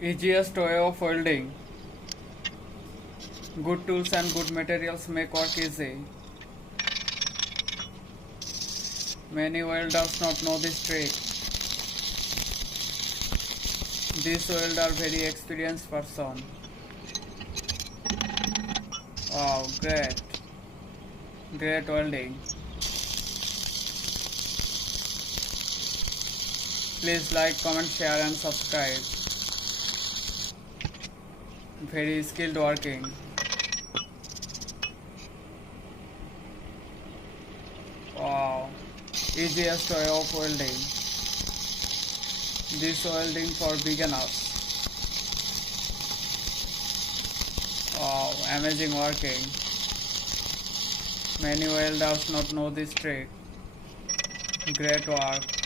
Easiest way of welding. Good tools and good materials make work easy. Many welders not know this trick. This welder very experienced person. Wow, great. Great welding. Please like, comment, share and subscribe. Very skilled working. Wow. Easiest way of welding. This welding for beginners. Wow, amazing working. Many welders not know this trick. Great work.